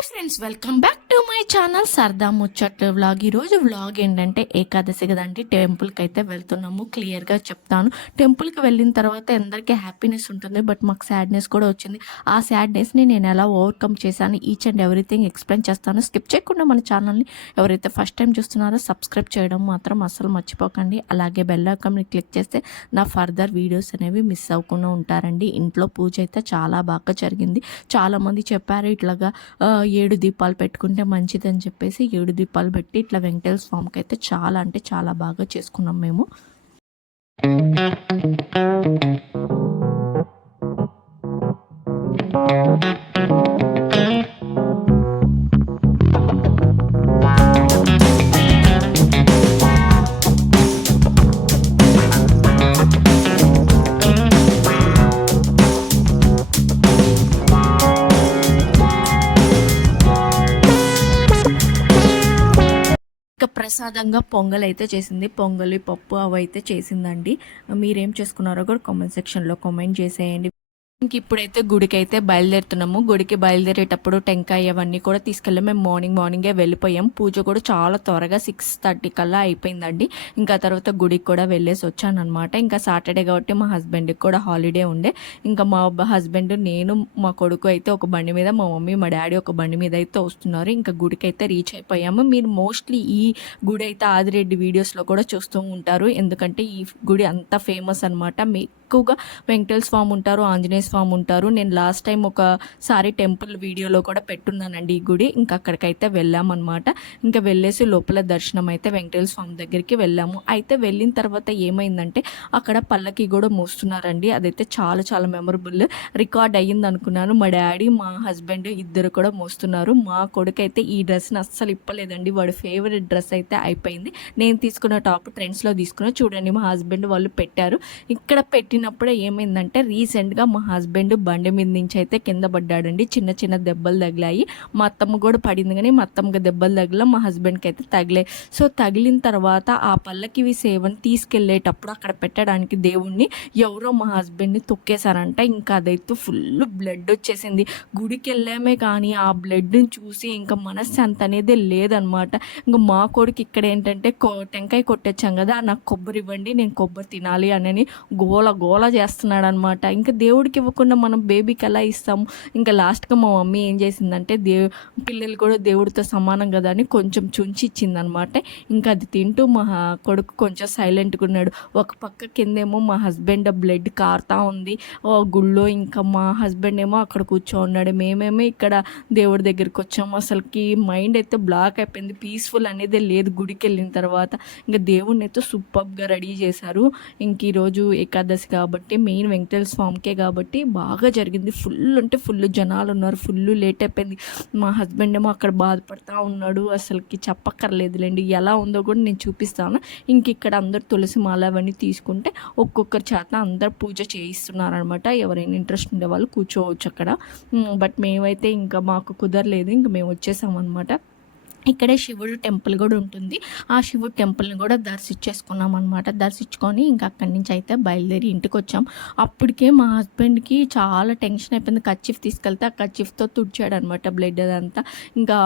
Hi friends, welcome back to my channel సరదా ముచ్చట్లు vlog. ఈరోజు వ్లాగ్ ఏంటంటే ఏకాదశి కదండి, టెంపుల్కి అయితే వెళ్తున్నాము. క్లియర్గా చెప్తాను, టెంపుల్కి వెళ్ళిన తర్వాత అందరికీ హ్యాపీనెస్ ఉంటుంది, బట్ మాకు సాడ్నెస్ కూడా వచ్చింది. ఆ సాడ్నెస్ని నేను ఎలా ఓవర్కమ్ చేశాను, ఈచ్ అండ్ ఎవ్రీథింగ్ ఎక్స్ప్లెయిన్ చేస్తాను. స్కిప్ చేయకుండా మన ఛానల్ని ఎవరైతే ఫస్ట్ టైం చూస్తున్నారో సబ్స్క్రైబ్ చేయడం మాత్రం అస్సలు మర్చిపోకండి. అలాగే బెల్ ఐకాన్ని క్లిక్ చేస్తే నా ఫర్దర్ వీడియోస్ అనేవి మిస్ అవ్వకుండా ఉంటారండి. ఇంట్లో పూజ అయితే చాలా బాగా జరిగింది. చాలామంది చెప్పారు ఇట్లాగా 7 దీపాలు పెట్టుకుంటే మంచిదని చెప్పేసి 7 దీపాలు పెట్టి ఇట్లా వెంకటేశ్వర స్వామికి అయితే చాలా అంటే చాలా బాగా చేసుకున్నాం మేము. ఇక ప్రసాదంగా పొంగల్ అయితే చేసింది. పొంగలి పప్పు అవైతే చేసిందండి. మీరేం చేసుకున్నారో కూడా కామెంట్ సెక్షన్లో కామెంట్ చేసేయండి. ఇంక ఇప్పుడైతే గుడికి అయితే బయలుదేరుతున్నాము. గుడికి బయలుదేరేటప్పుడు టెంకాయ అవన్నీ కూడా తీసుకెళ్ళాం. మేము మార్నింగే వెళ్ళిపోయాం. పూజ కూడా చాలా త్వరగా 6:30 కల్లా అయిపోయిందండి. ఇంకా తర్వాత గుడికి కూడా వెళ్ళేసి వచ్చాను అనమాట. ఇంకా సాటర్డే కాబట్టి మా హస్బెండ్కి కూడా హాలిడే ఉండే. ఇంకా మా హస్బెండ్, నేను, మా కొడుకు అయితే ఒక బండి మీద, మా మమ్మీ మా డాడీ ఒక బండి మీద అయితే వస్తున్నారు. ఇంకా గుడికి అయితే రీచ్ అయిపోయాము. మీరు మోస్ట్లీ ఈ గుడి అయితే ఆదిరెడ్డి వీడియోస్లో కూడా చూస్తూ ఉంటారు, ఎందుకంటే ఈ గుడి అంత ఫేమస్ అనమాట. ఎక్కువగా వెంకటేశ్వర స్వామి ఉంటారు, ఆంజనేయ స్వామి ఉంటారు. నేను లాస్ట్ టైం ఒకసారి టెంపుల్ వీడియోలో కూడా పెట్టున్నానండి ఈ గుడి. ఇంకా అక్కడికైతే వెళ్ళామన్నమాట. ఇంకా వెళ్ళేసి లోపల దర్శనం అయితే వెంకటేశ్వర స్వామి దగ్గరికి వెళ్ళాము. అయితే వెళ్ళిన తర్వాత ఏమైందంటే అక్కడ పల్లకి కూడా మోస్తున్నారండి. అదైతే చాలా చాలా మెమరబుల్, రికార్డ్ అయ్యింది అనుకున్నాను. మా డాడీ, మా హస్బెండ్ ఇద్దరు కూడా మోస్తున్నారు. మా కొడుకు అయితే ఈ డ్రెస్ని అస్సలు ఇప్పలేదండి. వాడి ఫేవరెట్ డ్రెస్ అయితే అయిపోయింది. నేను తీసుకున్న టాప్ ట్రెండ్స్లో తీసుకున్నా. చూడండి, మా హస్బెండ్ వాళ్ళు పెట్టారు. ఇక్కడ పెట్టినప్పుడే ఏమైందంటే రీసెంట్గా మా హస్బెండ్ బండి మీద నుంచి అయితే కింద పడ్డాడండి. చిన్న చిన్న దెబ్బలు తగిలాయి. మా అత్తమ్మ కూడా పడింది, కానీ మా అత్తమ్మకి దెబ్బలు తగిల, మా హస్బెండ్కి అయితే తగిలాయి. సో తగిలిన తర్వాత ఆ పల్లకివి సేవని తీసుకెళ్ళేటప్పుడు అక్కడ పెట్టడానికి దేవుణ్ణి ఎవరో మా హస్బెండ్ని తొక్కేశారంట. ఇంకా అదైతే ఫుల్ బ్లడ్ వచ్చేసింది. గుడికి వెళ్ళామే కానీ ఆ బ్లడ్ని చూసి ఇంకా మనశ్శాంతి అనేది లేదనమాట. ఇంకా మా కొడుకు ఇక్కడ ఏంటంటే టెంకాయ కొట్టేచ్చాం కదా, నాకు కొబ్బరి ఇవ్వండి, నేను కొబ్బరి తినాలి అని గోల గోల చేస్తున్నాడు అనమాట. ఇంకా దేవుడికి ఇవ్వకుండా మనం బేబీకి ఎలా ఇస్తాము. ఇంకా లాస్ట్గా మా మమ్మీ ఏం చేసిందంటే పిల్లలు కూడా దేవుడితో సమానం కదా అని కొంచెం చుంచి ఇచ్చిందనమాట. ఇంకా అది తింటూ మా కొడుకు కొంచెం సైలెంట్గా ఉన్నాడు. ఒక పక్క కిందేమో మా హస్బెండ్ బ్లడ్ కారుతా ఉంది గుళ్ళో. ఇంకా మా హస్బెండ్ ఏమో అక్కడ కూర్చో ఉన్నాడు. మేమేమో ఇక్కడ దేవుడి దగ్గరికి వచ్చాము. అసలుకి మైండ్ అయితే బ్లాక్ అయిపోయింది. పీస్ఫుల్ అనేది లేదు గుడికి వెళ్ళిన తర్వాత. ఇంకా దేవుడిని అయితే సూపర్గా రెడీ చేశారు. ఇంక ఈరోజు ఏకాదశి కాబట్టి, మెయిన్ వెంకటేశ్వర స్వామికే కాబట్టి బాగా జరిగింది. ఫుల్ అంటే ఫుల్ జనాలు ఉన్నారు. ఫుల్ లేట్ అయిపోయింది. మా హస్బెండ్ ఏమో అక్కడ బాధపడతా ఉన్నాడు. అసలుకి చెప్పక్కర్లేదులేండి, ఎలా ఉందో కూడా నేను చూపిస్తాను. ఇంక ఇక్కడ అందరు తులసి మాల అవన్నీ తీసుకుంటే ఒక్కొక్కరి చేత అందరు పూజ చేయిస్తున్నారనమాట. ఎవరైనా ఇంట్రెస్ట్ ఉండే వాళ్ళు కూర్చోవచ్చు అక్కడ. బట్ మేమైతే ఇంకా మాకు కుదరలేదు, ఇంకా మేము వచ్చేసామన్నమాట. ఇక్కడే శివుడు టెంపుల్ కూడా ఉంటుంది. ఆ శివుడు టెంపుల్ని కూడా దర్శించేసుకున్నాం అనమాట. దర్శించుకొని ఇంకా అక్కడి నుంచి అయితే బయలుదేరి ఇంటికి వచ్చాం. అప్పటికే మా హస్బెండ్కి చాలా టెన్షన్ అయిపోయింది. కర్చీఫ్ తీసుకెళ్తే ఆ కర్చీఫ్తో తుడిచాడు అనమాట బ్లడ్ అదంతా. ఇంకా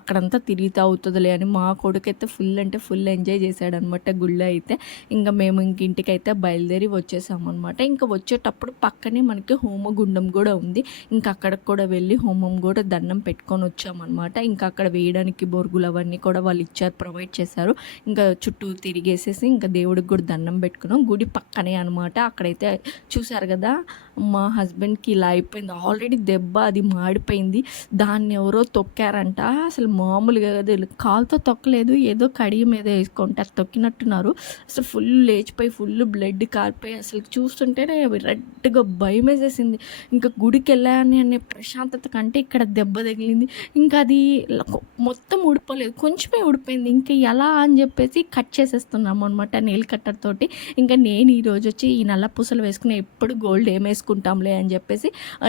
అక్కడంతా తిరిగితే అవుతుందిలే అని మా కొడుకు అయితే ఫుల్ అంటే ఫుల్ ఎంజాయ్ చేశాడనమాట గుళ్ళో అయితే. ఇంకా మేము ఇంక ఇంటికి అయితే బయలుదేరి వచ్చేసామన్నమాట. ఇంకా వచ్చేటప్పుడు పక్కనే మనకి హోమగుండం కూడా ఉంది. ఇంకా అక్కడికి కూడా వెళ్ళి హోమం కూడా దండం పెట్టుకొని వచ్చామన్నమాట. ఇంకా అక్కడ వేయడానికి బొరుగులు అవన్నీ కూడా వాళ్ళు ఇచ్చారు, ప్రొవైడ్ చేశారు. ఇంకా చుట్టూ తిరిగేసేసి ఇంకా దేవుడికి కూడా దండం పెట్టుకున్నాం. గుడి పక్కనే అనమాట. అక్కడైతే చూశారు కదా, మా హస్బెండ్కి ఇలా అయిపోయింది. ఆల్రెడీ దెబ్బ అది మాడిపోయింది. దాన్ని ఎవరో తొక్కారంట. అసలు మామూలుగా కాలుతో తొక్కలేదు, ఏదో కడిగి మీద వేసుకుంటే అది తొక్కినట్టున్నారు. అసలు ఫుల్ లేచిపోయి ఫుల్ బ్లడ్ కారిపోయి అసలు చూస్తుంటేనే రెడ్గా భయం వేసేసింది. ఇంకా గుడికి వెళ్ళాలని అనే ప్రశాంతత కంటే ఇక్కడ దెబ్బ తగిలింది. ఇంకా అది మొత్తం ఊడిపోలేదు, కొంచెమే ఊడిపోయింది. ఇంక ఎలా అని చెప్పేసి కట్ చేసేస్తున్నాము అనమాట నెయిల్ కట్టర్ తోటి. ఇంకా నేను ఈరోజొచ్చి ఈ నల్ల పూసలు వేసుకుని ఎప్పుడు గోల్డ్ ఏమేసుకుంటాంలే అని చెప్పేసి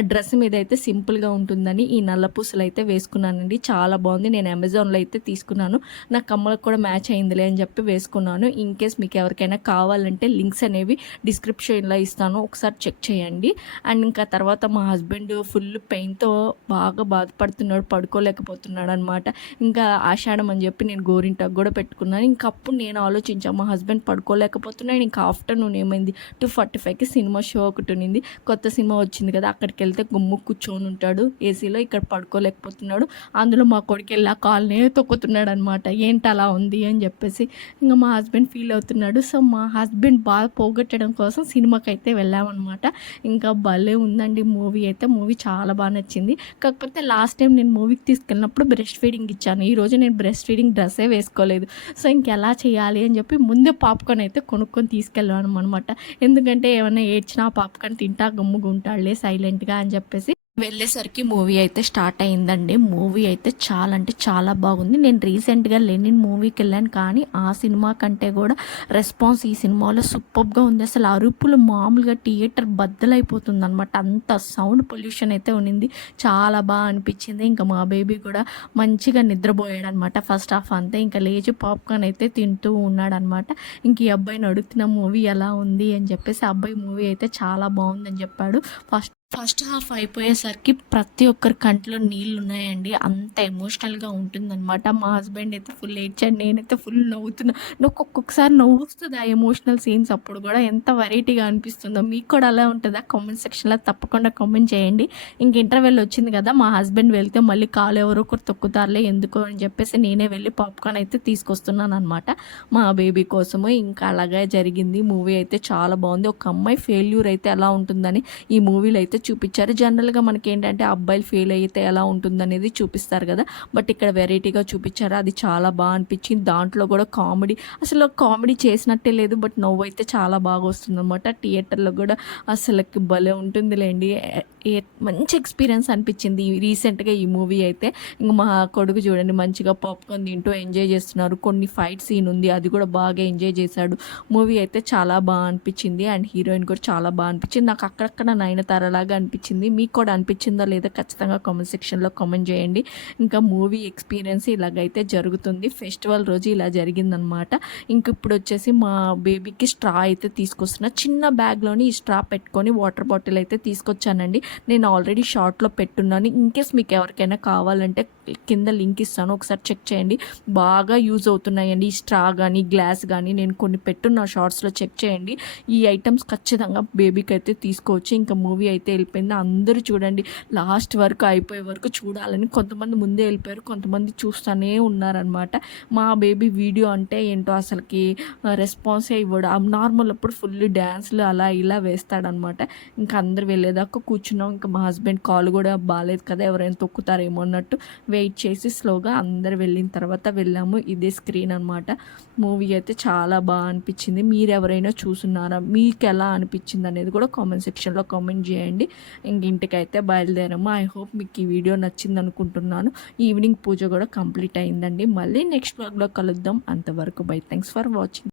డ్రెస్ మీద అయితే సింపుల్‌గా ఉంటుందని ఈ నల్ల పూసలైతే వేసుకున్నానండి. చాలా బాగుంది. నేను అమెజాన్‌లో అయితే తీసుకున్నాను. నా కమ్మలకు కూడా మ్యాచ్ అయిందిలే అని చెప్పి వేసుకున్నాను. ఇన్‌కేస్ మీకు ఎవరికైనా కావాలంటే లింక్స్ అనేవి డిస్క్రిప్షన్‌లో ఇస్తాను. ఒకసారి చెక్ చేయండి. అండ్ ఇంకా తర్వాత మా హస్బెండ్ ఫుల్ పెయిన్‌తో బాగా బాధపడుతున్నాడు. పడుకోలేకపోతున్నాడనమాట. ఇంకా ఆషాఢం అని చెప్పి నేను గోరింటాకు కూడా పెట్టుకున్నాను. ఇంక అప్పుడు నేను ఆలోచించా, మా హస్బెండ్ పడుకోలేకపోతున్నాడు. ఇంకా ఆఫ్టర్‌నూన్ ఏమైంది 2:45కి సినిమా షో ఒకటి ఉన్నింది. కొత్త సినిమా వచ్చింది కదా, అక్కడికెళ్తే గుమ్ము కూర్చొని ఉంటాడు ఏసీలో. ఇక్కడ పడుకోలేకపోతున్నాడు. అందులో మా కొడుకెళ్ళి ఆ కాలునే తొక్కుతున్నాడనమాట. ఏంటి అలా ఉంది అని చెప్పేసి. ఇంక మా హస్బెండ్ ఫీల్ అవుతున్నాడు. సో మా హస్బెండ్ బాధ పోగొట్టడం కోసం సినిమాకైతే వెళ్ళామన్నమాట. ఇంకా భలే ఉందండి మూవీ అయితే. మూవీ చాలా బాగా నచ్చింది. కాకపోతే లాస్ట్ టైం నేను మూవీకి తీసుకెళ్ళినప్పుడు బ్రెస్ట్ ఫీడింగ్ ఇచ్చాను. ఈరోజు నేను బ్రెస్ట్ ఫీడింగ్ డ్రెస్సే వేసుకోలేదు. సో ఇంకెలా చేయాలి అని చెప్పి ముందే పాప్కార్న్ అయితే కొనుక్కొని తీసుకెళ్ళాను అనమాట. ఎందుకంటే ఏమన్నా ఏడ్చినా పాప్కార్న్ తింటా గమ్ముగుంటాడులే సైలెంట్‌గా అని చెప్పేసి. వెళ్ళేసరికి మూవీ అయితే స్టార్ట్ అయిందండి. మూవీ అయితే చాలా అంటే చాలా బాగుంది. నేను రీసెంట్‌గా 'లెనిన్' మూవీకెళ్ళాను. కానీ ఆ సినిమా కంటే కూడా రెస్పాన్స్ ఈ సినిమాలో సూపర్బ్‌గా ఉంది. అసలు అరుపులు మామూలుగా థియేటర్ బద్దలైపోతుందనమాట. అంత సౌండ్ పొల్యూషన్ అయితే ఉన్నింది. చాలా అనిపించింది. ఇంకా మా బేబీ కూడా మంచిగా నిద్రపోయాడనమాట ఫస్ట్ హాఫ్ అంతే. ఇంకా లేచి పాప్కార్న్ అయితే తింటూ ఉన్నాడనమాట. ఇంక ఈ అబ్బాయిని అడుగుతున్న మూవీ ఎలా ఉంది అని చెప్పేసి. ఆ అబ్బాయి మూవీ అయితే చాలా బాగుందని చెప్పాడు. ఫస్ట్ హాఫ్ అయిపోయేసరికి ప్రతి ఒక్కరి కంట్లో నీళ్ళున్నాయండి. అంత ఎమోషనల్‌గా ఉంటుందనమాట. మా హస్బెండ్ అయితే ఫుల్ ఏడ్చాడు. నేనైతే ఫుల్ నవ్వుతున్నా. ఒక్కొక్కసారి నవ్వొస్తది ఆ ఎమోషనల్ సీన్స్ అప్పుడు గూడా. ఎంత వెరైటీగా అనిపిస్తుందో. మీకు కూడా అలా ఉంటదా? కామెంట్ సెక్షన్‌లో తప్పకుండా కామెంట్ చేయండి. ఇంక ఇంటర్వెల్ వచ్చింది కదా, మా హస్బెండ్ వెళ్తే మళ్ళీ కాలు ఎవరో ఒకరు తొక్కుతారులే ఎందుకు అని చెప్పేసి నేనే వెళ్ళి పాప్కార్న్ అయితే తీసుకొస్తున్నాననమాట మా బేబీ కోసము. ఇంకా అలాగే జరిగింది. మూవీ అయితే చాలా బాగుంది. ఒక అమ్మాయి ఫెయిల్యూర్ అయితే ఎలా ఉంటుందని ఈ మూవీలో అయితే చూపించారు. జనరల్‌గా మనకేంటంటే అబ్బాయిలు ఫెయిల్ అయితే ఎలా ఉంటుందనేది చూపిస్తారు కదా, బట్ ఇక్కడ వెరైటీగా చూపించారు. అది చాలా అనిపించింది. దాంట్లో కూడా కామెడీ, అసలు కామెడీ చేసినట్టే లేదు, బట్ నవ్వైతే చాలా బాగా వస్తుందన్నమాట. థియేటర్‌లో కూడా అసలకి భలే ఉంటుందిలేండి. మంచి ఎక్స్పీరియన్స్ అనిపించింది రీసెంట్‌గా ఈ మూవీ అయితే. ఇంక మా కొడుకు చూడండి మంచిగా పాప్కార్న్ తింటూ ఎంజాయ్ చేస్తున్నారు. కొన్ని ఫైట్ సీన్ ఉంది, అది కూడా బాగా ఎంజాయ్ చేశాడు. మూవీ అయితే చాలా అనిపించింది. అండ్ హీరోయిన్ కూడా చాలా అనిపించింది. నాకు అక్కడక్కడ నయనతార లాగా అనిపించింది. మీకు కూడా అనిపించిందో లేదో ఖచ్చితంగా కామెంట్ సెక్షన్‌లో కామెంట్ చేయండి. ఇంకా మూవీ ఎక్స్పీరియన్స్ ఇలాగైతే జరుగుతుంది. ఫెస్టివల్ రోజు ఇలా జరిగిందనమాట. ఇంక ఇప్పుడు వచ్చేసి మా బేబీకి స్ట్రా అయితే తీసుకొస్తున్నా. చిన్న బ్యాగ్‌లోని ఈ స్ట్రా పెట్టుకొని వాటర్ బాటిల్ అయితే తీసుకొచ్చానండి. నేను ఆల్రెడీ షార్ట్‌లో పెట్టున్నాను. ఇన్‌కేస్ మీకు ఎవరికైనా కావాలంటే కింద లింక్ ఇస్తాను, ఒకసారి చెక్ చేయండి. బాగా యూజ్ అవుతున్నాయండి ఈ స్ట్రా కానీ గ్లాస్ కానీ. నేను కొన్ని పెట్టున్నా షార్ట్స్‌లో, చెక్ చేయండి. ఈ ఐటమ్స్ ఖచ్చితంగా బేబీకి అయితే తీసుకోవచ్చు. ఇంకా మూవీ అయితే వెళ్ళిపోయింది. అందరూ చూడండి లాస్ట్ వరకు అయిపోయే వరకు చూడాలని. కొంతమంది ముందే వెళ్ళిపోయారు, కొంతమంది చూస్తూనే ఉన్నారనమాట. మా బేబీ వీడియో అంటే ఏంటో అసలుకి రెస్పాన్సే ఇవ్వడు. నార్మల్ అప్పుడు ఫుల్ డ్యాన్స్లు అలా ఇలా వేస్తాడనమాట. ఇంకా అందరు వెళ్ళేదాకా కూర్చున్నాం. ఇంకా మా హస్బెండ్ కాలు కూడా బాగాలేదు కదా, ఎవరైనా తొక్కుతారేమో అన్నట్టు వెయిట్ చేసి స్లోగా అందరు వెళ్ళిన తర్వాత వెళ్ళాము. ఇదే స్క్రీన్ అనమాట. మూవీ అయితే చాలా అనిపించింది. మీరు ఎవరైనా చూస్తున్నారా, మీకు ఎలా అనిపించింది అనేది కూడా కామెంట్ సెక్షన్లో కామెంట్ చేయండి. ఇంక ఇంటికైతే బయలుదేరాము. ఐ హోప్ మీకు ఈ వీడియో నచ్చింది అనుకుంటున్నాను. ఈవినింగ్ పూజ కూడా కంప్లీట్ అయిందండి. మళ్ళీ నెక్స్ట్ వ్లాగ్లో కలుద్దాం. అంతవరకు బై. Thanks for watching.